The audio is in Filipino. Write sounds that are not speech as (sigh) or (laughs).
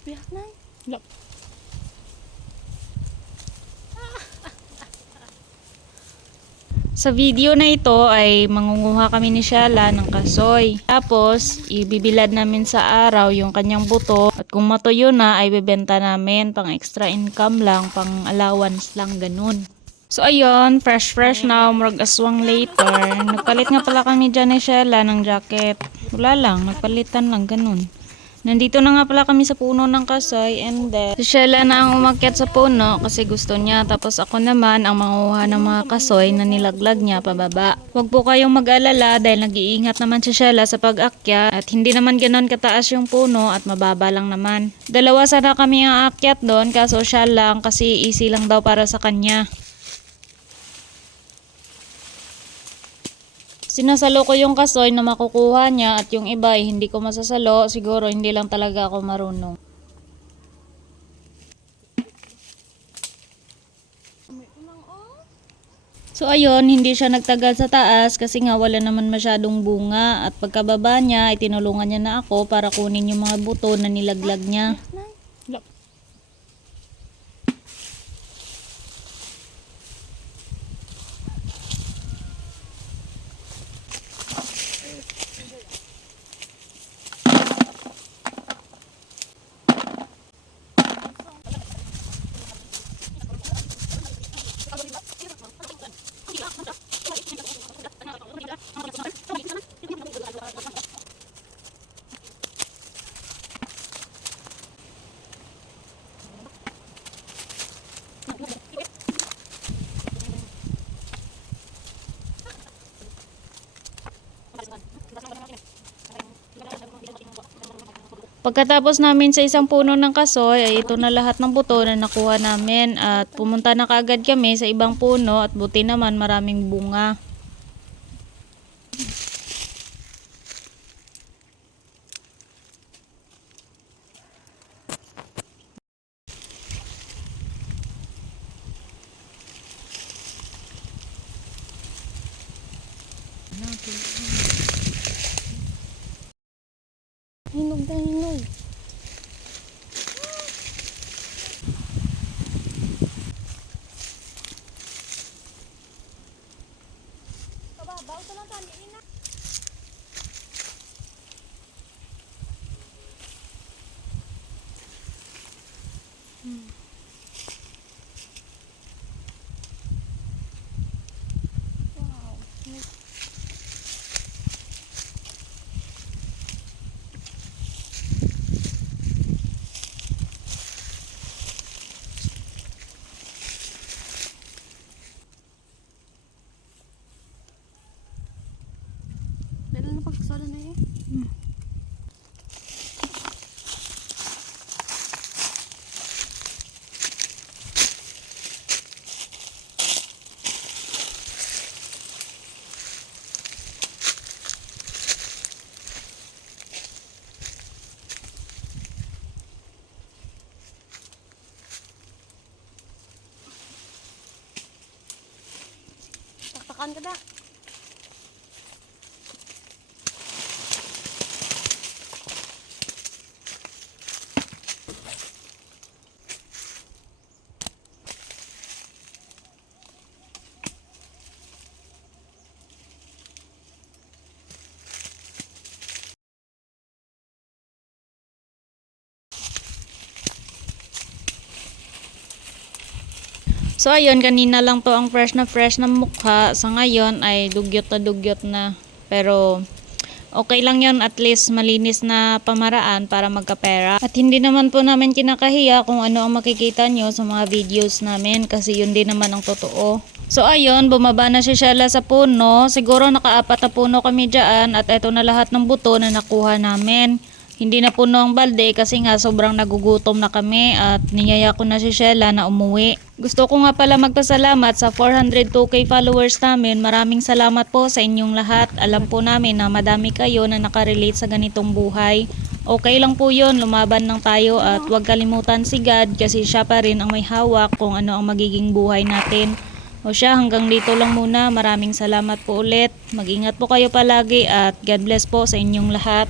Biyak na. Eh. Lap. (laughs) Sa video na ito ay mangunguha kami ni Shala ng kasoy. Tapos, ibibilad namin sa araw yung kanyang buto. At kung matuyo na, ay bebenta namin pang extra income lang, pang allowance lang, ganun. So ayun, fresh fresh na, umrag aswang later. Nagpalit nga pala kami dyan ni Shella ng jacket. Wala lang, nagpalitan lang, ganun. Nandito na nga pala kami sa puno ng kasoy and then si Shella na ang umakyat sa puno kasi gusto niya tapos ako naman ang manguha ng mga kasoy na nilaglag niya pababa. Huwag po kayong mag-alala dahil nag-iingat naman si Shella sa pag-akyat at hindi naman ganon kataas yung puno at mababa lang naman. Dalawa sana kami ang aakyat doon kaso siya lang kasi easy lang daw para sa kanya. Sinasalo ko yung kasoy na makukuha niya at yung iba ay hindi ko masasalo. Siguro hindi lang talaga ako marunong. So ayun, hindi siya nagtagal sa taas kasi nga wala naman masyadong bunga at pagkababa niya ay tinulungan niya na ako para kunin yung mga buto na nilaglag niya. 何が起こるの? Pagkatapos namin sa isang puno ng kasoy, ay ito na lahat ng buto na nakuha namin at pumunta na kaagad kami sa ibang puno at buti naman maraming bunga. Hinog na hinog. Kababaw sa lang tani ina. Wow. Dala na pagkasala na eh. Taktakan ka da. So ayun, kanina lang to ang fresh na fresh na mukha. Sa ngayon ay dugyot na dugyot na. Pero okay lang yon at least malinis na pamaraan para magkapera. At hindi naman po namin kinakahiya kung ano ang makikita nyo sa mga videos namin kasi yun din naman ang totoo. So ayun, bumaba na si Shella sa puno. Siguro nakaapat na puno kami dyan at eto na lahat ng buto na nakuha namin. Hindi na puno ang balde kasi nga sobrang nagugutom na kami at niyaya ko na si Shella na umuwi. Gusto ko nga pala magpasalamat sa 402k followers namin. Maraming salamat po sa inyong lahat. Alam po namin na madami kayo na nakarelate sa ganitong buhay. Okay lang po yun, lumaban lang tayo at huwag kalimutan si God kasi siya pa rin ang may hawak kung ano ang magiging buhay natin. O siya, hanggang dito lang muna. Maraming salamat po ulit. Mag-ingat po kayo palagi at God bless po sa inyong lahat.